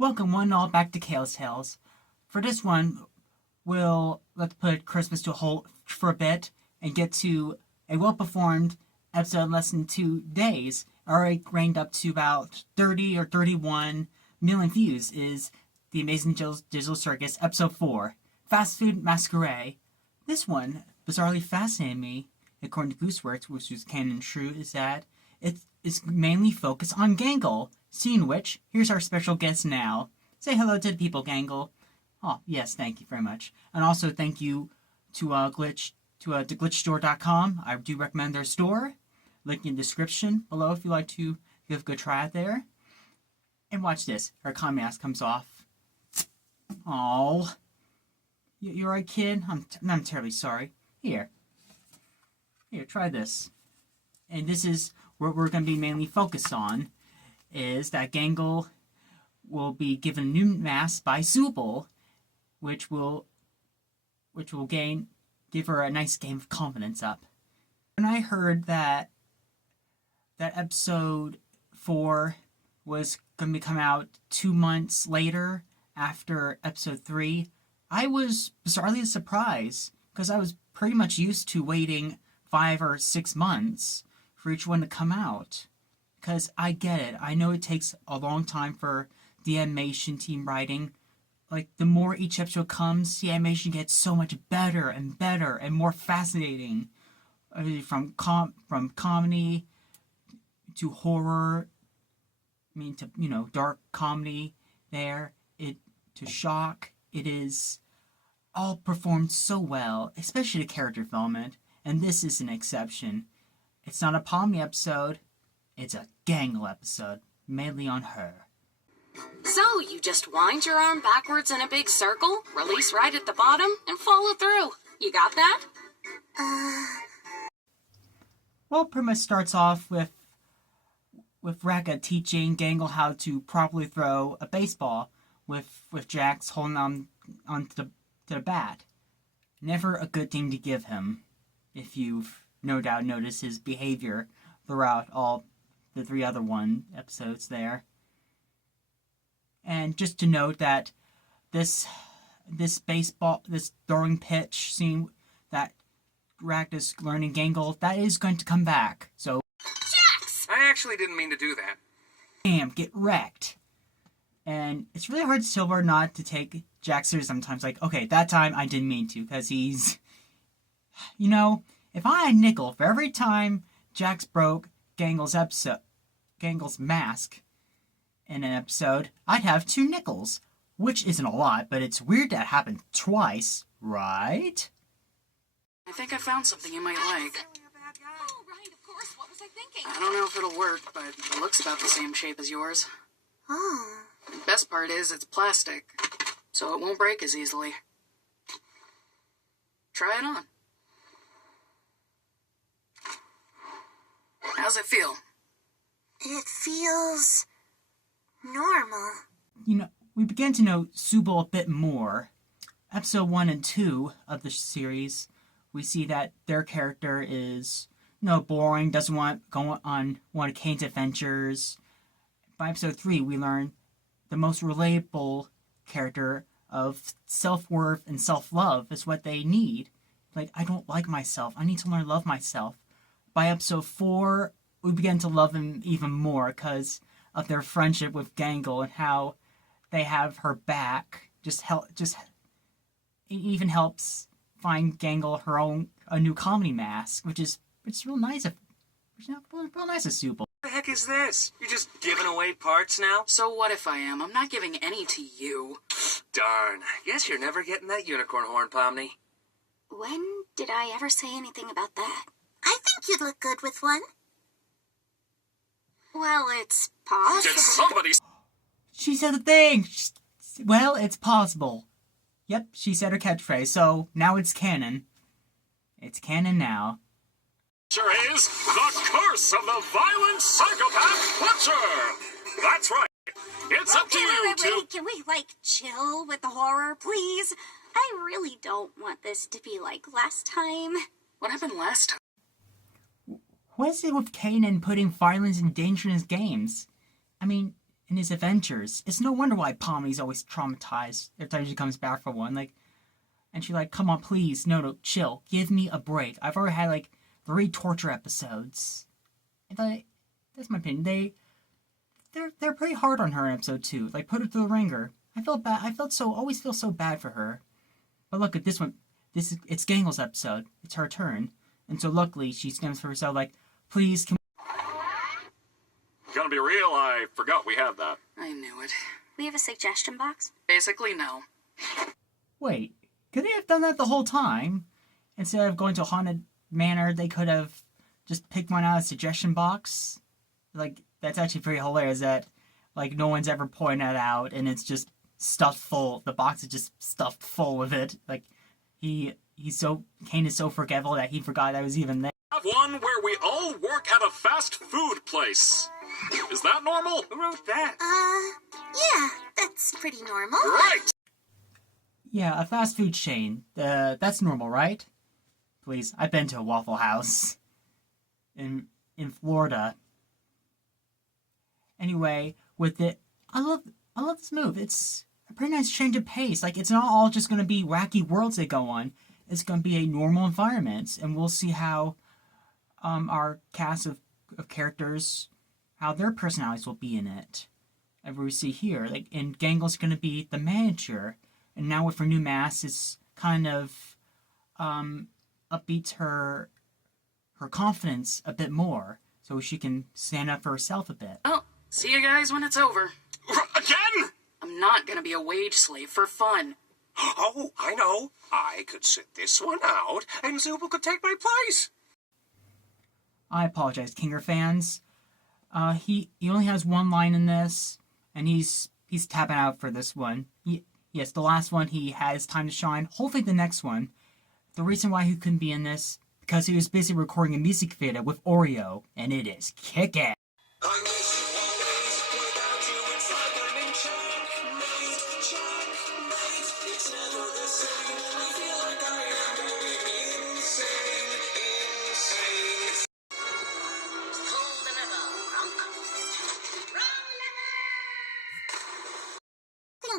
Welcome one and all back to Kale's Tales. For this one, let's put Christmas to a halt for a bit and get to a well-performed episode in less than 2 days. Already ranked up to about 30 or 31 million views is the Amazing Digital Circus episode 4, Food Masquerade. This one bizarrely fascinated me, according to Gooseworx, which is canon and true, is that it is mainly focused on Gangle. Seeing which, here's our special guest now. Say hello to the people, Gangle. Oh, yes, thank you very much. And also thank you to theglitchstore.com. I do recommend their store. Link in the description below if you'd like to give a good try out there. And watch this. Her con mask comes off. Oh, you alright, kid? I'm terribly sorry. Here, try this. And this is what we're going to be mainly focused on, is that Gangle will be given a new mask by Zooble, which will give her a nice game of confidence up. When I heard that episode 4 was going to come out 2 months later after episode 3, I was bizarrely surprised, because I was pretty much used to waiting 5 or 6 months for each one to come out. Because I get it. I know it takes a long time for the animation team writing. Like, the more each episode comes, the animation gets so much better and better and more fascinating. From comedy to horror, to, dark comedy there, to shock. It is all performed so well, especially the character development, and this is an exception. It's not a Pomni episode, it's a Gangle episode, mainly on her. So, you just wind your arm backwards in a big circle, release right at the bottom, and follow through. You got that? Well, pretty much starts off with Raka teaching Gangle how to properly throw a baseball, with Jax holding on to the bat. Never a good thing to give him, if you've no doubt noticed his behavior throughout all the 3 other episodes there. And just to note that this throwing pitch scene that Raka is learning Gangle, that is going to come back. So, Jax! I actually didn't mean to do that. Damn, get wrecked. And it's really hard Silver not to take Jax serious sometimes. Like, okay, that time I didn't mean to, because he's... if I had nickel for every time Jax broke Gangle's mask in an episode, I'd have 2 nickels. Which isn't a lot, but it's weird that happened twice, right? I think I found something you might like. Oh, right, of course. What was I thinking? I don't know if it'll work, but it looks about the same shape as yours. Oh. The best part is it's plastic, so it won't break as easily. Try it on. How's it feel? It feels normal. We begin to know Zooble a bit more. Episode 1 and 2 of the series, we see that their character is, boring, doesn't want to go on one of Kane's adventures. By episode 3, we learn the most relatable character of self-worth and self-love is what they need. Like, I don't like myself. I need to learn to love myself. By episode 4, we begin to love him even more because of their friendship with Gangle and how they have her back. It even helps find Gangle a new comedy mask, which is real nice of Zooble. What the heck is this? You're just giving away parts now? So what if I am? I'm not giving any to you. Darn. Guess you're never getting that unicorn horn, Pomni. When did I ever say anything about that? I think you'd look good with one. Well, it's possible. Did somebody... She said the thing! Well, it's possible. Yep, she said her catchphrase, so now it's canon. It's canon now. Sure is the curse of the violent psychopath Butcher! That's right. It's up to you to... Can we, chill with the horror, please? I really don't want this to be like last time. What happened last time? What is it with Kanan putting violence and danger in his games? I mean, in his adventures. It's no wonder why Pommy's always traumatized every time she comes back for one. Like, and she's like, come on, please, no, chill, give me a break. I've already had like 3 torture episodes. That's my opinion. They're pretty hard on her in episode 2. Like, put her through the ringer. I felt bad. Always feel so bad for her. But look at this one. It's Gangle's episode. It's her turn. And so luckily she stands for herself like, please, can Gonna be real, I forgot we had that. I knew it. We have a suggestion box? Basically, no. Wait, could they have done that the whole time? Instead of going to a haunted manor, they could have just picked one out of the suggestion box? Like, that's actually pretty hilarious that, like, no one's ever pointed it out, and it's just stuffed full. The box is just stuffed full of it. Like, Kane is so forgetful that he forgot that was even there. Have one where we all work at a fast food place. Is that normal? Who wrote that? Yeah, that's pretty normal. Right! Yeah, a fast food chain. That's normal, right? Please, I've been to a Waffle House in Florida. Anyway, I love this move. It's a pretty nice change of pace. Like, it's not all just going to be wacky worlds they go on. It's going to be a normal environment, and we'll see how our cast of characters, how their personalities will be in it. And we see here, like, and Gangle's going to be the manager, and now with her new mask, it's kind of upbeats her confidence a bit more, so she can stand up for herself a bit. Oh, see you guys when it's over. Again? I'm not gonna be a wage slave for fun. Oh, I know. I could sit this one out, and Zubo could take my place. I apologize, Kinger fans. He only has one line in this, and he's tapping out for this one. Yes, the last one he has time to shine. Hopefully the next one. The reason why he couldn't be in this, because he was busy recording a music video with Oreo, and it is kick-ass.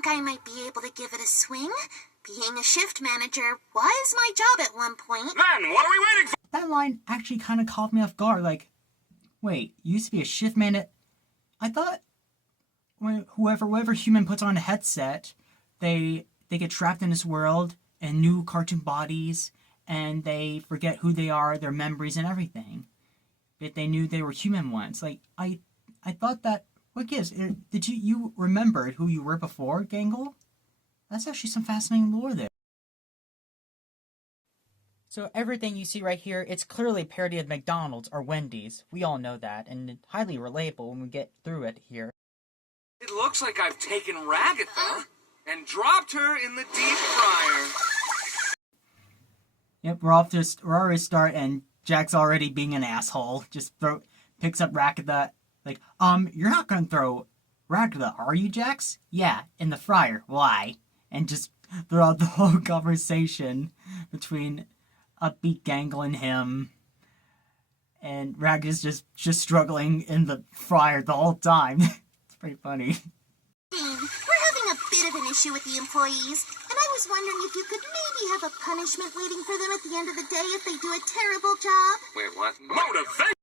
I might be able to give it a swing. Being a shift manager was my job at one point. Then, what are we waiting for? That line actually kind of caught me off guard. Like, wait, you used to be a shift man I thought when whoever human puts on a headset, they get trapped in this world and new cartoon bodies, and they forget who they are, their memories and everything. But they knew they were human once. Like, I thought that. What gives? Did you remember who you were before, Gangle? That's actually some fascinating lore there. So everything you see right here, it's clearly a parody of McDonald's or Wendy's. We all know that, and it's highly relatable when we get through it here. It looks like I've taken Ragatha and dropped her in the deep fryer. Yep, we're already start, and Jack's already being an asshole. Just picks up Ragatha. Like, you're not gonna throw Ragatha, are you, Jax? Yeah, in the fryer. Why? And just throughout the whole conversation between upbeat Gangle and him, and Ragatha's just struggling in the fryer the whole time. It's pretty funny. We're having a bit of an issue with the employees, and I was wondering if you could maybe have a punishment waiting for them at the end of the day if they do a terrible job. Wait, what? Motivate!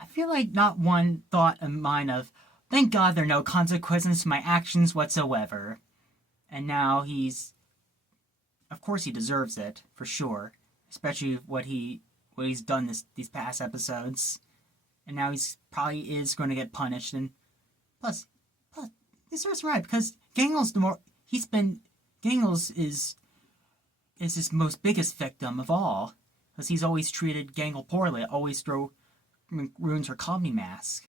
I feel like not one thought of mine of, thank God there are no consequences to my actions whatsoever. And now of course he deserves it, for sure. Especially what he's done these past episodes. And now he's probably is going to get punished. And plus, he deserves right, because Gangle's is his most biggest victim of all. Because he's always treated Gangle poorly, always ruins her comedy mask.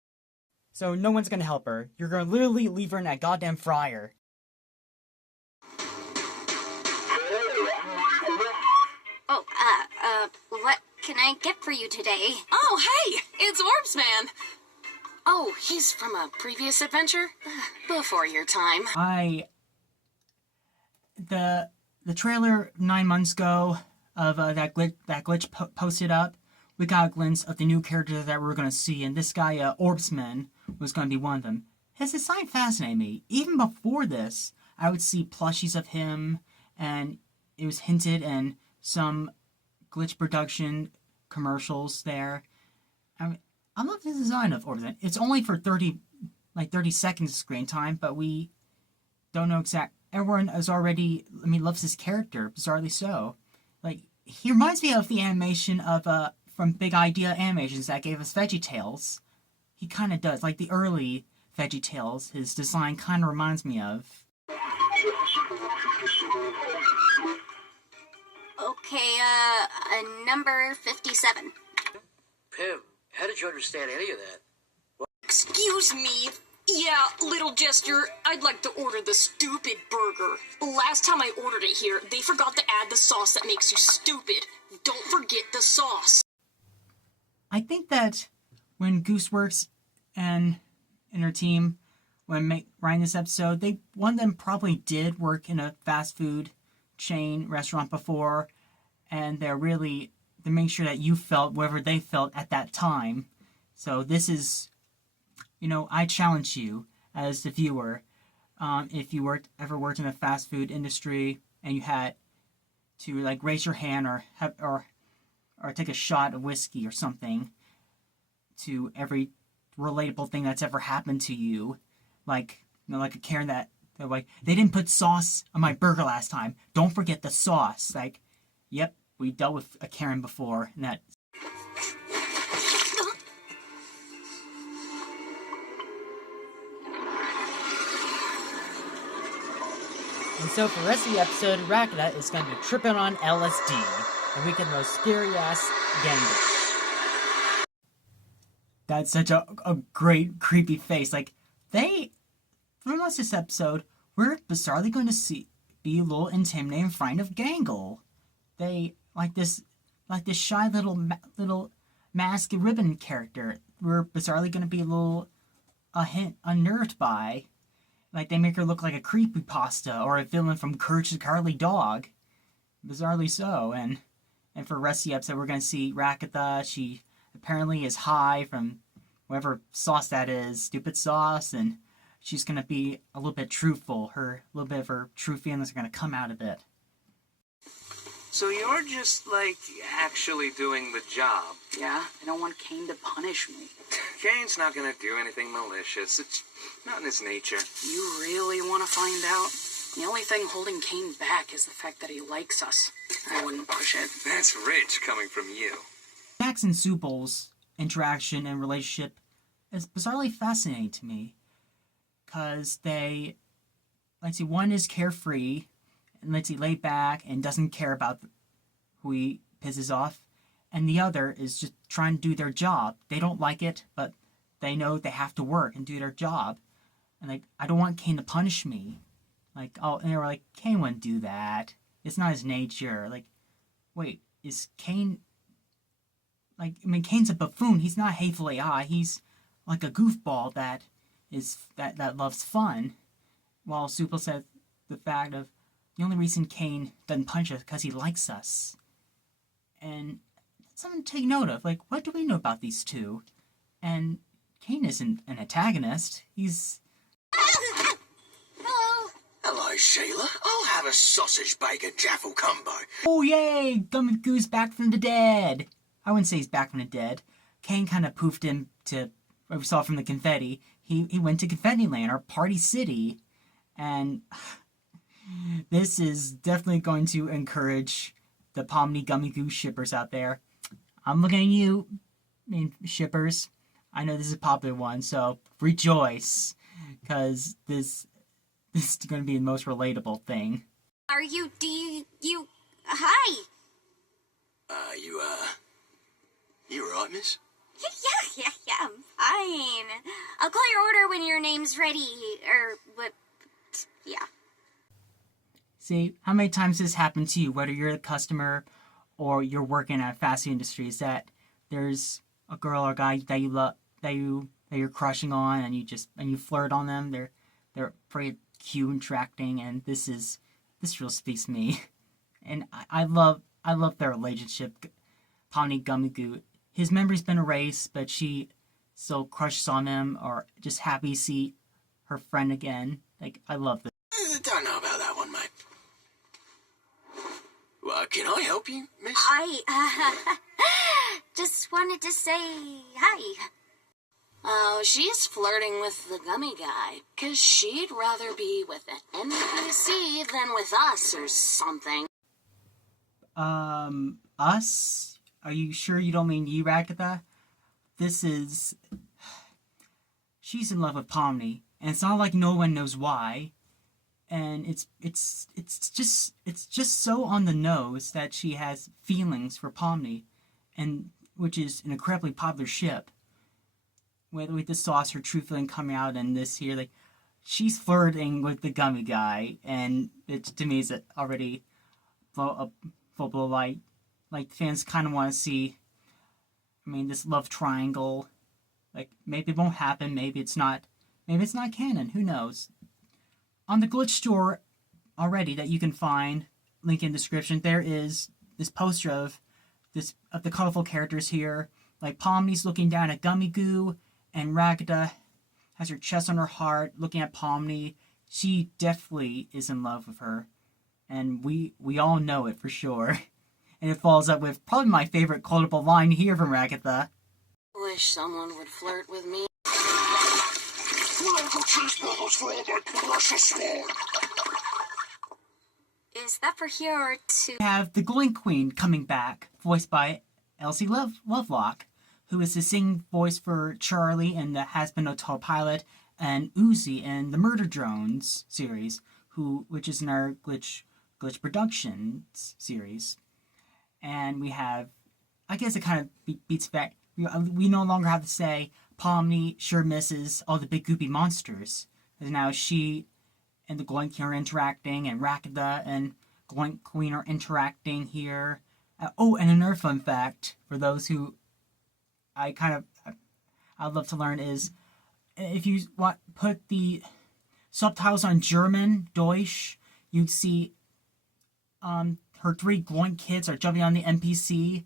So no one's gonna help her. You're gonna literally leave her in that goddamn fryer. Oh, what can I get for you today? Oh, hey, it's Orbs Man. Oh, he's from a previous adventure? Before your time. The trailer 9 months ago of that glitch posted up, we got a glimpse of the new characters that we're going to see, and this guy, Orbsman, was going to be one of them. his design fascinated me. Even before this, I would see plushies of him, and it was hinted in some glitch production commercials there. I mean, I love the design of Orbison. It's only for 30 seconds of screen time, but we don't know everyone is already, loves his character, bizarrely so. Like, he reminds me of the animation of, from Big Idea Animations that gave us VeggieTales. He kind of does. Like, the early VeggieTales, his design kind of reminds me of. Okay, number 57. Pim, how did you understand any of that? Excuse me. Yeah, little jester, I'd like to order the stupid burger. Last time I ordered it here, they forgot to add the sauce that makes you stupid. Don't forget the sauce. I think that when Gooseworx and her team, when writing this episode, one of them probably did work in a fast food chain restaurant before, and they're making sure that you felt whatever they felt at that time. So this is, I challenge you as the viewer, if you ever worked in a fast food industry and you had to like raise your hand or take a shot of whiskey or something to every relatable thing that's ever happened to you, like a Karen that they're like, they didn't put sauce on my burger last time. Don't forget the sauce. Like, yep, we dealt with a Karen before, and that. And so for the rest of the episode, Rakata is going to be tripping on LSD, and we get the most scary-ass Gangle. That's such a great, creepy face. Like, for most of this episode, we're bizarrely going to be a little intimidating in front of Gangle. They, like this shy little mask and ribbon character, we're bizarrely going to be unnerved by. Like, they make her look like a creepypasta or a villain from Courage the Cowardly Dog. Bizarrely so. And for the rest of the episode, we're going to see Rakata. She apparently is high from whatever sauce that is, stupid sauce, and she's going to be a little bit truthful. A little bit of her true feelings are going to come out a bit. So you're just, actually doing the job. Yeah, I don't want Kane to punish me. Kane's not gonna do anything malicious. It's not in his nature. You really want to find out? The only thing holding Kane back is the fact that he likes us. I wouldn't push it. That's rich coming from you. Max and Suple's interaction and relationship is bizarrely fascinating to me. Because one is carefree, and laid back and doesn't care about who he pisses off, and the other is just trying to do their job. They don't like it, but they know they have to work and do their job. And I don't want Kane to punish me. And they were like, Kane wouldn't do that. It's not his nature. Wait, is Kane... Kane's a buffoon. He's not hateful AI. He's like a goofball that loves fun. While Suple said the fact of the only reason Kane doesn't punch us is because he likes us. And that's something to take note of. What do we know about these two? And Kane isn't an antagonist. He's... Hello. Hello, Sheila. I'll have a sausage bacon jaffle combo. Oh, yay! Gummy Goose back from the dead! I wouldn't say he's back from the dead. Kane kind of poofed him to what we saw from the confetti. He went to Confetti Land, or Party City. And this is definitely going to encourage the Pomni Gummy Goose shippers out there. I'm looking at you, shippers. I know this is a popular one, so rejoice. Because this is going to be the most relatable thing. Are you, hi. You alright, miss? Yeah, I'm fine. I'll call your order when your name's ready, yeah. See, how many times this happened to you, whether you're a customer or you're working at a fast food industry, is that there's a girl or guy that you love, that you're crushing on, and you flirt on them. They're pretty cute and attracting, and this really speaks to me. And I love their relationship. Pomni Gummy Goo, his memory's been erased, but she still crushes on him, or just happy to see her friend again. Like, I love this. Don't know about that one, mate. Well, can I help you, miss? I just wanted to say hi. Oh, she's flirting with the gummy guy, 'cause she'd rather be with an NPC than with us or something. Us? Are you sure you don't mean you, Ragatha? She's in love with Pomni, and it's not like no one knows why. And it's just so on the nose that she has feelings for Pomni, and which is an incredibly popular ship. With the sauce, her true feeling coming out, and this here, like, she's flirting with the gummy guy, and it to me is already full blow light. Like, fans kind of want to see, I mean, this love triangle. Like, maybe it won't happen, maybe it's not canon, who knows. On the Glitch store already that you can find, link in description, there is this poster of the colorful characters here. Like, Pomni's looking down at Gummy Goo, and Ragatha has her chest on her heart, looking at Pomni. She definitely is in love with her, and we all know it for sure. And it follows up with probably my favorite quotable line here from Ragatha. Wish someone would flirt with me. Is that for here or to... We have the Glowing Queen coming back, voiced by Elsie Lovelock, who is the singing voice for Charlie in the Has Been No Tall Pilot, and Uzi in the Murder Drones series, which is in our Glitch Productions series. And we have, I guess it kind of beats back. We no longer have to say Pomni sure misses all the big goopy monsters. Because now she and the Glowing Queen are interacting, and Ragatha and Glowing Queen are interacting here. And another fun fact for those who I'd love to learn is, if you put the subtitles on German, Deutsch, you'd see her three glowing kids are jumping on the NPC,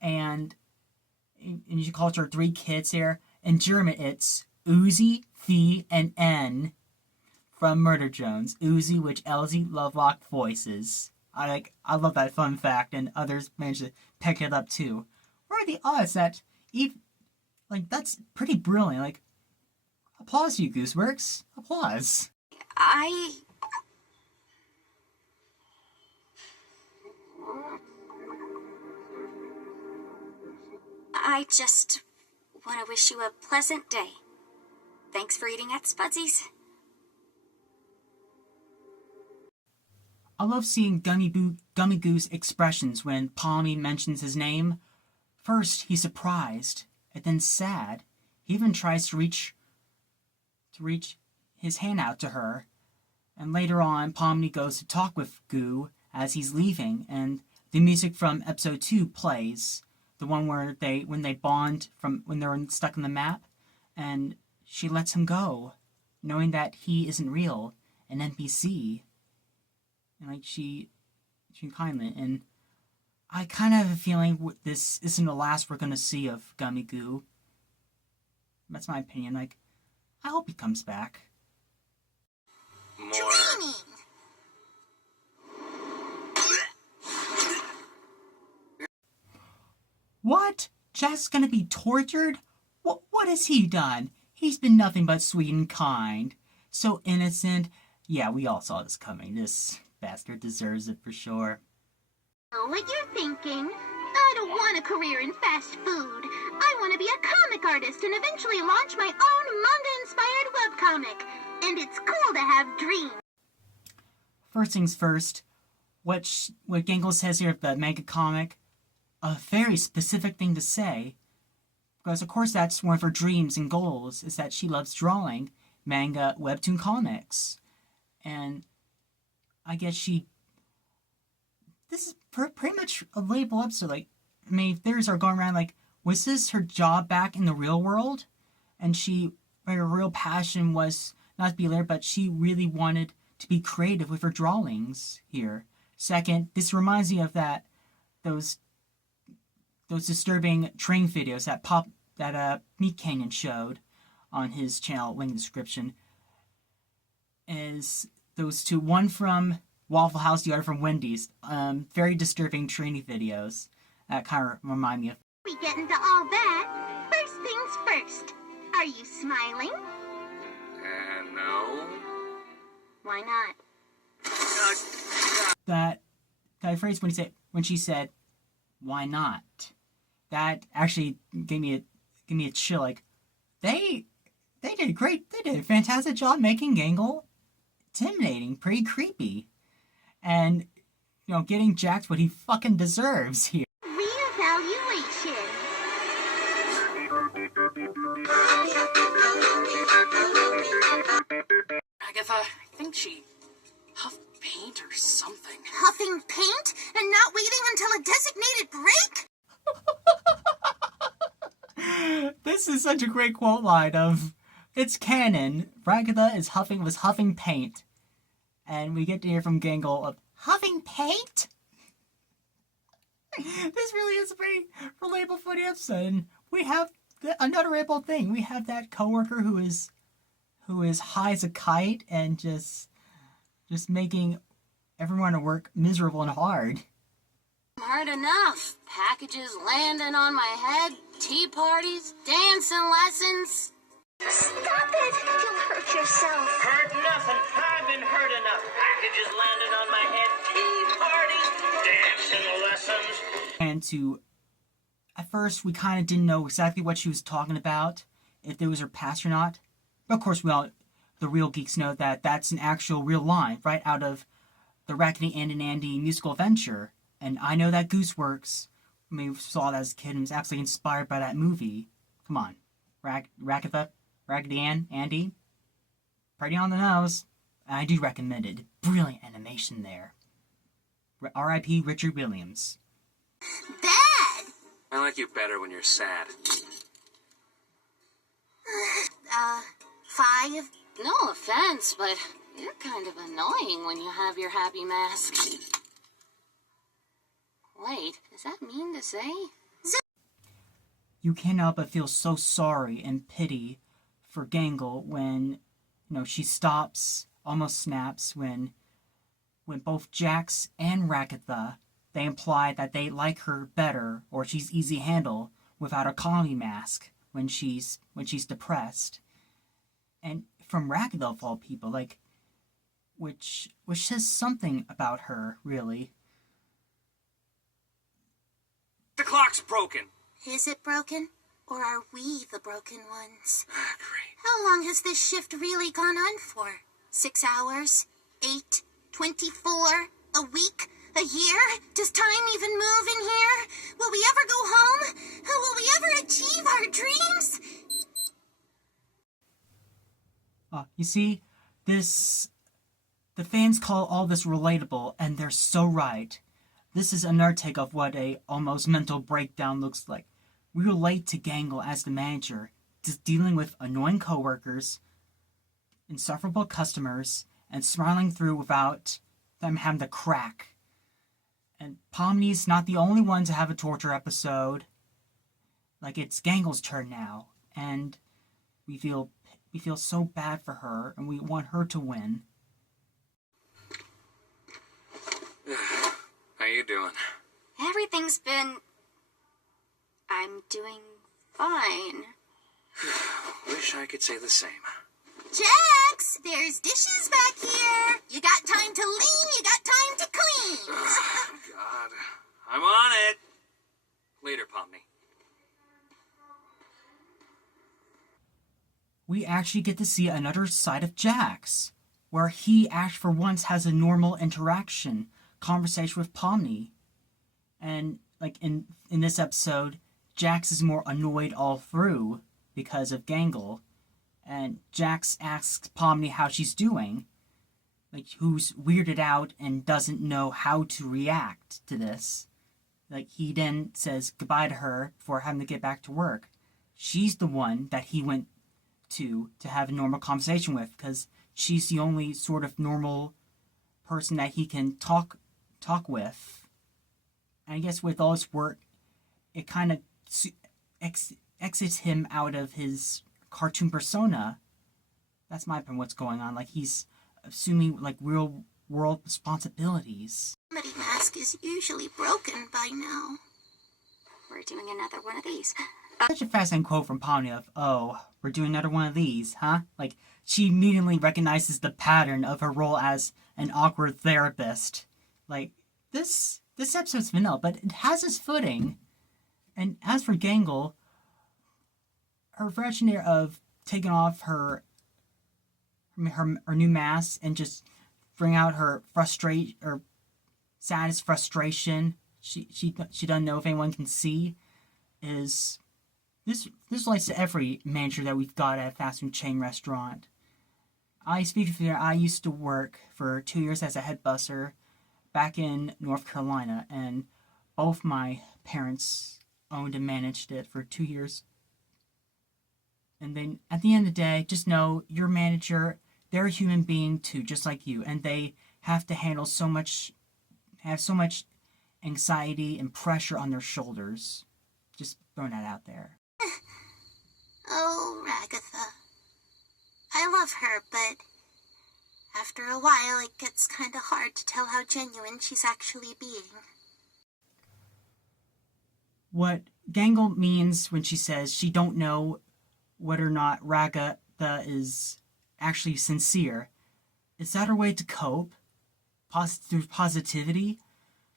and you call it her three kids there. In German, it's Uzi, Fee, and N from Murder Jones. Uzi, which Elsie Lovelock voices. I love that fun fact, and others managed to pick it up too. What are the odds that that's pretty brilliant. Like, applause to you, Gooseworx. Applause. I just want to wish you a pleasant day. Thanks for eating at Spudsy's. I love seeing Gummy Goo's expressions when Pomni mentions his name. First, he's surprised, and then sad. He even tries to reach his hand out to her. And later on, Pomni goes to talk with Goo as he's leaving, and the music from episode 2 plays. The one where when they bond when they're stuck in the map, and she lets him go, knowing that he isn't real, an NPC. And she kindly, and I kind of have a feeling this isn't the last we're gonna see of Gummy Goo. That's my opinion. Like, I hope he comes back. Dreaming! What? Jack's gonna be tortured? What has he done? He's been nothing but sweet and kind. So innocent. Yeah, we all saw this coming. This bastard deserves it for sure. Know what you're thinking. I don't want a career in fast food. I want to be a comic artist and eventually launch my own manga-inspired webcomic. And it's cool to have dreams. First things first, what Gangle says here of the manga comic, a very specific thing to say. Because of course that's one of her dreams and goals, is that she loves drawing manga webtoon comics. And I guess this is pretty much a relatable episode. Like, I mean, theories are going around like, was this her job back in the real world? And her real passion was not to be there, but she really wanted to be creative with her drawings here. Second, this reminds me of those disturbing train videos that Meat Canyon showed on his channel, link in the description. is those two, one from Waffle House, the other from Wendy's. Very disturbing trainee videos that kind of remind me of. We get into all that. First things first. Are you smiling? No. Why not? That phrase when she said, "Why not?" That actually gave me a chill. Like, they did great. They did a fantastic job making Gangle intimidating, pretty creepy, and getting Jax what he fucking deserves here. Reevaluation. Agatha, I think she huffed paint or something. Huffing paint and not waiting until a designated break? This is such a great quote line of, it's canon. Ragatha was huffing paint. And we get to hear from Gangle of, huffing paint? This really is a pretty relatable, funny episode. And we have another relatable thing. We have that coworker who is high as a kite and just making everyone at work miserable and hard. Hard enough. Packages landing on my head, tea parties, dancing lessons. Stop it! You'll hurt yourself. Hurt nothing. I've been hurt enough. Packages landing on my head, tea parties, dancing lessons. And at first, we kind of didn't know exactly what she was talking about, if it was her past or not. But of course, the real geeks know that that's an actual real line, right out of the Rackety Ann and Andy musical adventure. And I know that Gooseworx, we saw that as a kid and was absolutely inspired by that movie. Come on. Raggedy Ann, Andy, pretty on the nose. I do recommend it. Brilliant animation there. R.I.P. Richard Williams. Bad! I like you better when you're sad. 5. No offense, but you're kind of annoying when you have your happy mask. Wait, is that mean to say? You can't help but feel so sorry and pity for Gangle when, she stops, almost snaps, when both Jax and Ragatha, they imply that they like her better, or she's easy to handle without her comedy mask when she's depressed. And from Ragatha of all people, which says something about her, really. The clock's broken. Is it broken? Or are we the broken ones? Great. How long has this shift really gone on for? 6 hours? 8? 24? A week? A year? Does time even move in here? Will we ever go home? Will we ever achieve our dreams? You see, the fans call all this relatable, and they're so right. This is another take of what a almost mental breakdown looks like. We relate to Gangle as the manager, just dealing with annoying coworkers, insufferable customers, and smiling through without them having to crack. And Pomni's not the only one to have a torture episode. It's Gangle's turn now, and we feel so bad for her, and we want her to win. How you doing? Everything's been... I'm doing fine. Wish I could say the same. Jax, there's dishes back here. You got time to lean, you got time to clean. God. I'm on it. Later, Pomni. We actually get to see another side of Jax, where he actually for once has a normal conversation with Pomni. And in this episode, Jax is more annoyed all through because of Gangle. And Jax asks Pomni how she's doing, who's weirded out and doesn't know how to react to this. He then says goodbye to her before having to get back to work. She's the one that he went to have a normal conversation with, because she's the only sort of normal person that he can talk with. And I guess with all his work, it kind of exits him out of his cartoon persona. That's my opinion what's going on. He's assuming like real world responsibilities. Comedy mask is usually broken by now. We're doing another one of these. Such a fascinating quote from Pomni of, "Oh, we're doing another one of these, huh?" Like, she immediately recognizes the pattern of her role as an awkward therapist. Like, this episode's vanilla, but it has its footing. And as for Gangle, her version of taking off her new mask and just bring out her saddest frustration she doesn't know if anyone can see is this relates to every manager that we've got at a fast food chain restaurant. I used to work for 2 years as a head busser back in North Carolina, and both my parents owned and managed it for 2 years. And then at the end of the day, just know your manager, they're a human being too, just like you, and they have to have so much anxiety and pressure on their shoulders. Just throwing that out there. Oh, Ragatha. I love her, but after a while it gets kind of hard to tell how genuine she's actually being. What Gangle means when she says she don't know whether or not Ragatha is actually sincere, is that her way to cope? Through positivity?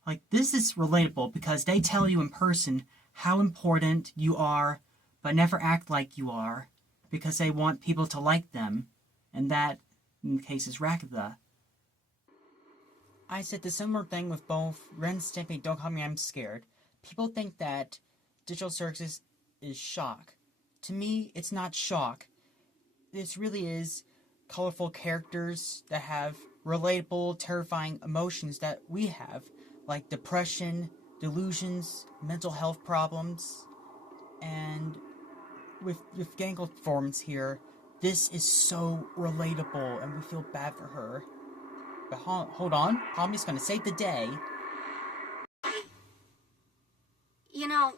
Like, this is relatable because they tell you in person how important you are, but never act like you are, because they want people to like them, and that, in the case, is Ragatha. I said the similar thing with both Ren and Stimpy Don't Call Me I'm Scared. People think that Digital Circus is shock. To me, it's not shock. This really is colorful characters that have relatable, terrifying emotions that we have, like depression, delusions, mental health problems, and with Gangle's performance here, this is so relatable, and we feel bad for her. But hold on, Pomni's gonna save the day. You know,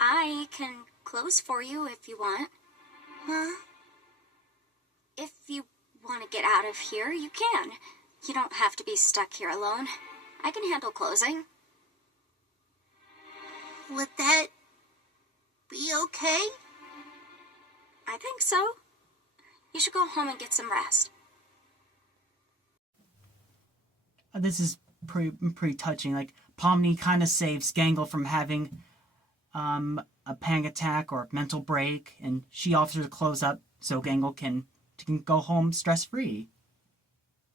I can close for you if you want. Huh? If you want to get out of here, you can. You don't have to be stuck here alone. I can handle closing. Would that be okay? I think so. You should go home and get some rest. This is pretty touching. Like, Pomni kind of saves Gangle from having a panic attack or a mental break, and she offers her to close up so Gangle can go home stress-free.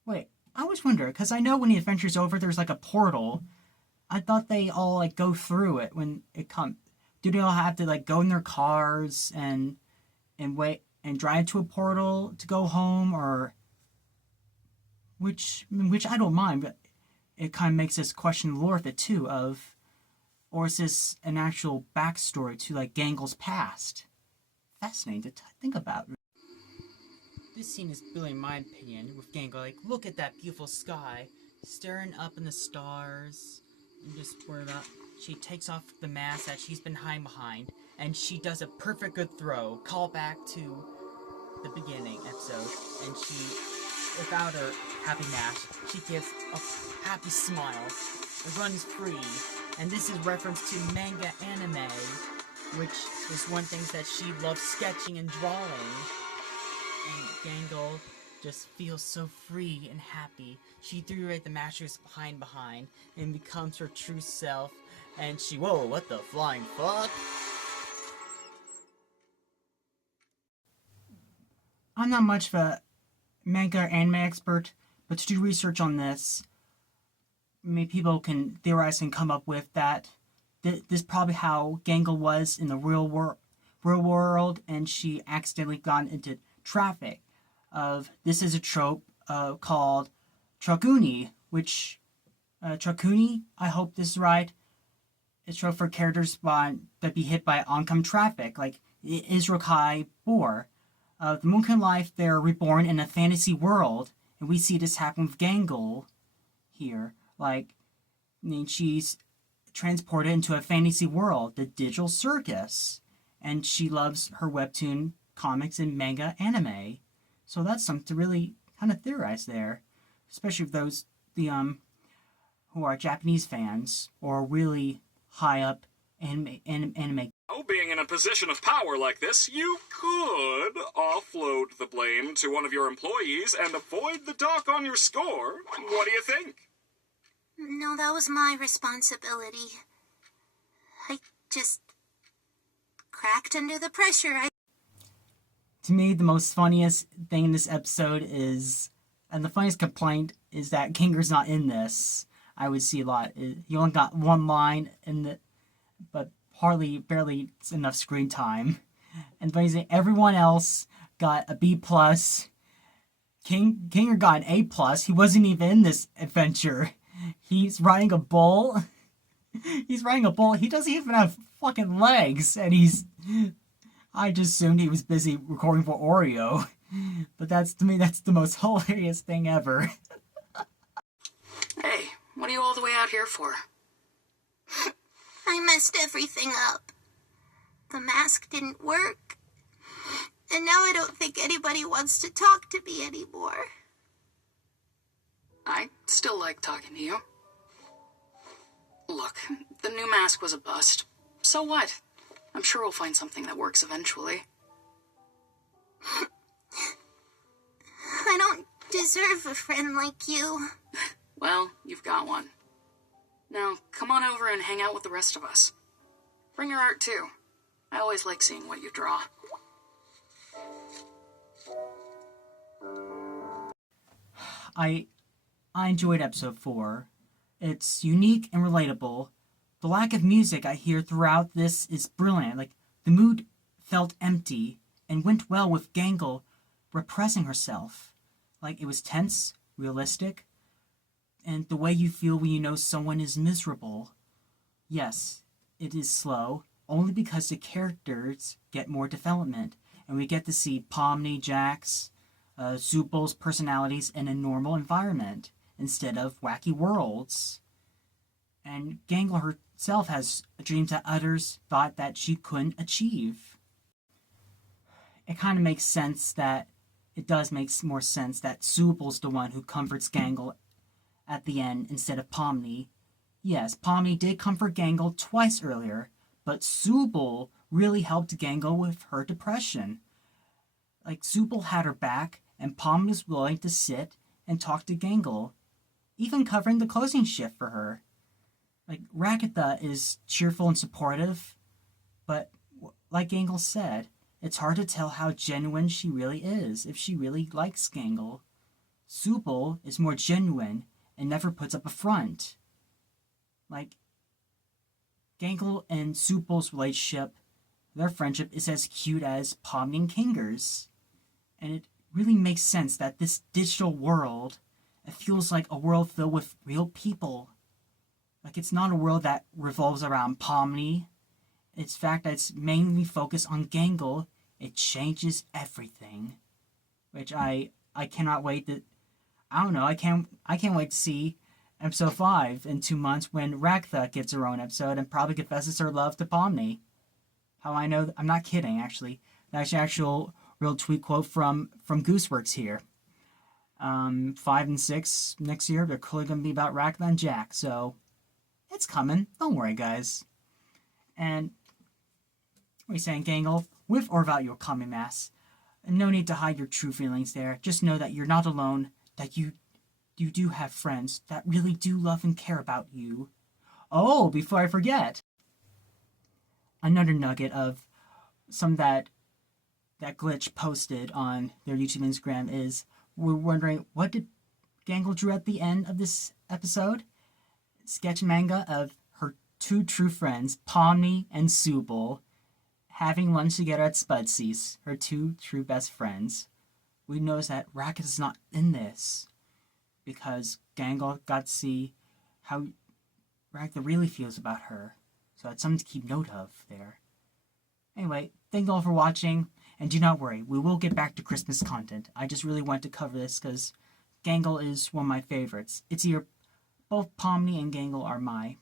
Wait, I was wondering, because I know when the adventure's over, there's like a portal. I thought they all like go through it when it comes. Do they all have to like go in their cars and wait and drive to a portal to go home, or which I don't mind, but it kind of makes us question the lore of it too. Or is this an actual backstory to like Gangle's past? Fascinating to think about. This scene is really, in my opinion, with Gangle, like, look at that beautiful sky, staring up in the stars, and just where she takes off the mask that she's been hiding behind, and she does a perfect good throw, call back to the beginning episode, and she, without her happy mask, she gives a happy smile, and runs free, and this is reference to manga anime, which is one thing that she loves sketching and drawing. And Gangle just feels so free and happy. She threw away the mattress behind and becomes her true self. And whoa, what the flying fuck? I'm not much of a manga or anime expert, but to do research on this, maybe people can theorize and come up with that this is probably how Gangle was in the real world, and she accidentally got into traffic. This is a trope called Troguni, which Troguni, I hope this is right, is a trope for characters that be hit by oncoming traffic, like Israkai Boar. The Moonkin Life, they're reborn in a fantasy world, and we see this happen with Gangle here. Like, she's transported into a fantasy world, the Digital Circus, and she loves her webtoon comics and manga anime. So that's something to really kind of theorized there, especially for those who are Japanese fans or really high up anime. Oh, being in a position of power like this, you could offload the blame to one of your employees and avoid the dock on your score. What do you think? No, that was my responsibility. I just cracked under the pressure. To me, the most funniest thing in this episode is, and the funniest complaint is that Kinger's not in this. I would see a lot. He only got one line but barely enough screen time. And the funny thing, everyone else got a B+. Kinger got an A+. He wasn't even in this adventure. He's riding a bull. He doesn't even have fucking legs, and I just assumed he was busy recording for Oreo. But that's the most hilarious thing ever. Hey, what are you all the way out here for? I messed everything up. The mask didn't work. And now I don't think anybody wants to talk to me anymore. I still like talking to you. Look, the new mask was a bust. So what? I'm sure we'll find something that works eventually. I don't deserve a friend like you. Well, you've got one. Now, come on over and hang out with the rest of us. Bring your art, too. I always like seeing what you draw. I enjoyed episode 4. It's unique and relatable. The lack of music I hear throughout this is brilliant. Like, the mood felt empty and went well with Gangle repressing herself. Like, it was tense, realistic, and the way you feel when you know someone is miserable. Yes, it is slow, only because the characters get more development, and we get to see Pomni, Jax, Zubol's personalities in a normal environment, instead of wacky worlds. And Gangle herself has dreams that others thought that she couldn't achieve. It kind of makes sense that, it does make more sense that Zubol's the one who comforts Gangle at the end instead of Pomni. Yes, Pomni did comfort Gangle twice earlier, but Zubol really helped Gangle with her depression. Like, Zubol had her back, and Pomni was willing to sit and talk to Gangle, even covering the closing shift for her. Like, Ragatha is cheerful and supportive, but like Gangle said, it's hard to tell how genuine she really is, if she really likes Gangle. Zubol is more genuine and never puts up a front. Like, Gangle and Zubol's relationship, their friendship is as cute as Pomni and Kinger's. And it really makes sense that this digital world, it feels like a world filled with real people. Like, it's not a world that revolves around Pomni. It's fact that it's mainly focused on Gangle. It changes everything. Which I cannot wait to... I don't know, I can't wait to see episode 5 in 2 months when Ragatha gets her own episode and probably confesses her love to Pomni. How I know... I'm not kidding, actually. That's an actual real tweet quote from Gooseworx here. 5 and 6 next year, they're clearly going to be about Ragatha and Jack, so... It's coming. Don't worry, guys. And... What are you saying, Gangle? With or without your common mass. No need to hide your true feelings there. Just know that you're not alone. That you do have friends that really do love and care about you. Oh, before I forget. Another nugget of some that Glitch posted on their YouTube and Instagram is, we're wondering, what did Gangle drew at the end of this episode? Sketch manga of her two true friends, Pomni and Zubol, having lunch together at Spudsy's, her two true best friends. We notice that Racket is not in this, because Gangle got to see how Racket really feels about her. So that's something to keep note of there. Anyway, thank you all for watching, and do not worry, we will get back to Christmas content. I just really wanted to cover this because Gangle is one of my favorites. It's either both Pomni and Gangle are my...